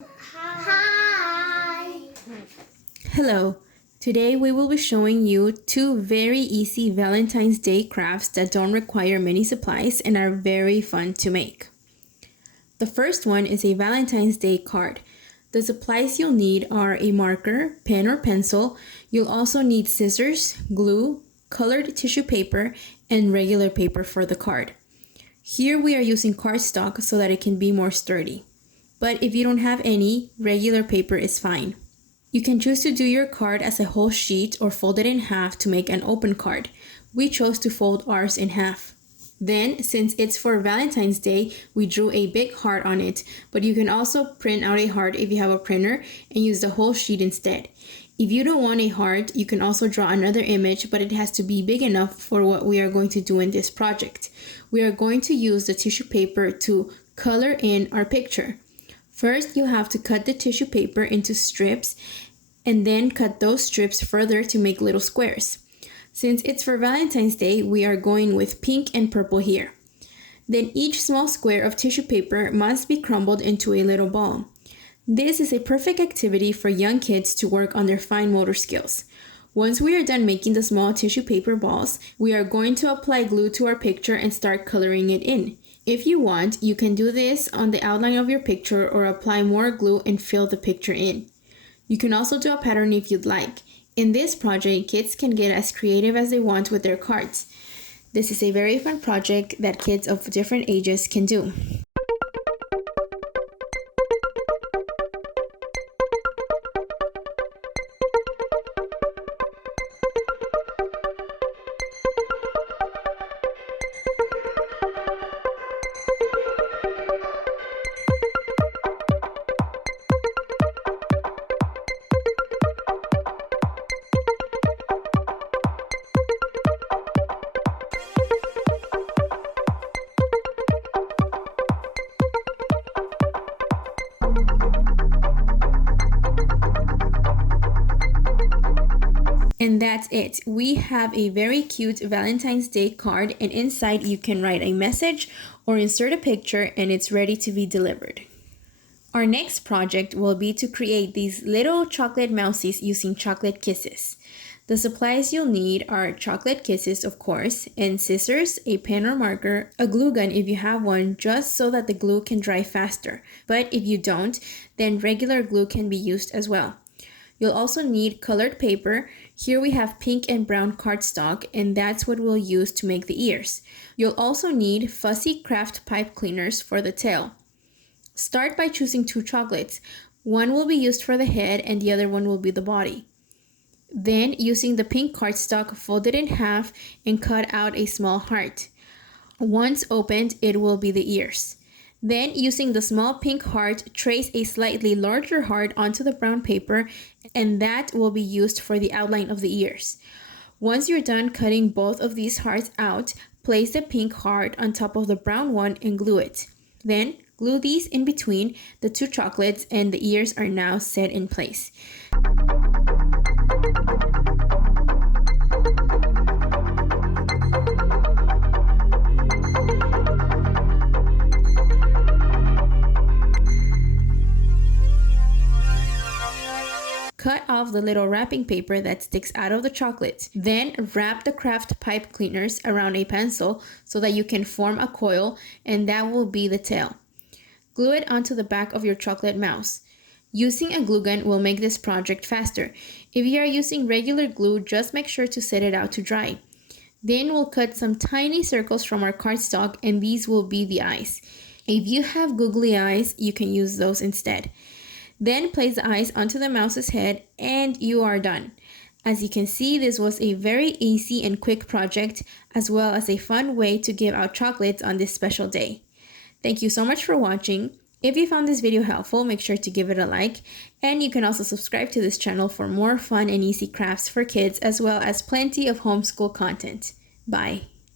Hi! Hello. Today we will be showing you two very easy Valentine's Day crafts that don't require many supplies and are very fun to make. The first one is a Valentine's Day card. The supplies you'll need are a marker, pen or pencil. You'll also need scissors, glue, colored tissue paper, and regular paper for the card. Here we are using cardstock so that it can be more sturdy. But if you don't have any, regular paper is fine. You can choose to do your card as a whole sheet or fold it in half to make an open card. We chose to fold ours in half. Then, since it's for Valentine's Day, we drew a big heart on it, but you can also print out a heart if you have a printer and use the whole sheet instead. If you don't want a heart, you can also draw another image, but it has to be big enough for what we are going to do in this project. We are going to use the tissue paper to color in our picture. First, you have to cut the tissue paper into strips and then cut those strips further to make little squares. Since it's for Valentine's Day, we are going with pink and purple here. Then each small square of tissue paper must be crumbled into a little ball. This is a perfect activity for young kids to work on their fine motor skills. Once we are done making the small tissue paper balls, we are going to apply glue to our picture and start coloring it in. If you want, you can do this on the outline of your picture or apply more glue and fill the picture in. You can also do a pattern if you'd like. In this project, kids can get as creative as they want with their cards. This is a very fun project that kids of different ages can do. And that's it. We have a very cute Valentine's Day card, and inside you can write a message or insert a picture and it's ready to be delivered. Our next project will be to create these little chocolate mousies using chocolate kisses. The supplies you'll need are chocolate kisses, of course, and scissors, a pen or marker, a glue gun if you have one, just so that the glue can dry faster. But if you don't, then regular glue can be used as well. You'll also need colored paper. Here we have pink and brown cardstock, and that's what we'll use to make the ears. You'll also need fussy craft pipe cleaners for the tail. Start by choosing two chocolates. One will be used for the head and the other one will be the body. Then, using the pink cardstock, fold it in half and cut out a small heart. Once opened, it will be the ears. Then, using the small pink heart, trace a slightly larger heart onto the brown paper, and that will be used for the outline of the ears. Once you're done cutting both of these hearts out, place the pink heart on top of the brown one and glue it. Then, glue these in between the two chocolates, and the ears are now set in place. Cut off the little wrapping paper that sticks out of the chocolate. Then wrap the craft pipe cleaners around a pencil so that you can form a coil, and that will be the tail. Glue it onto the back of your chocolate mouse. Using a glue gun will make this project faster. If you are using regular glue, just make sure to set it out to dry. Then we'll cut some tiny circles from our cardstock, and these will be the eyes. If you have googly eyes, you can use those instead. Then place the eyes onto the mouse's head and you are done. As you can see, this was a very easy and quick project, as well as a fun way to give out chocolates on this special day. Thank you so much for watching. If you found this video helpful, make sure to give it a like, and you can also subscribe to this channel for more fun and easy crafts for kids, as well as plenty of homeschool content. Bye!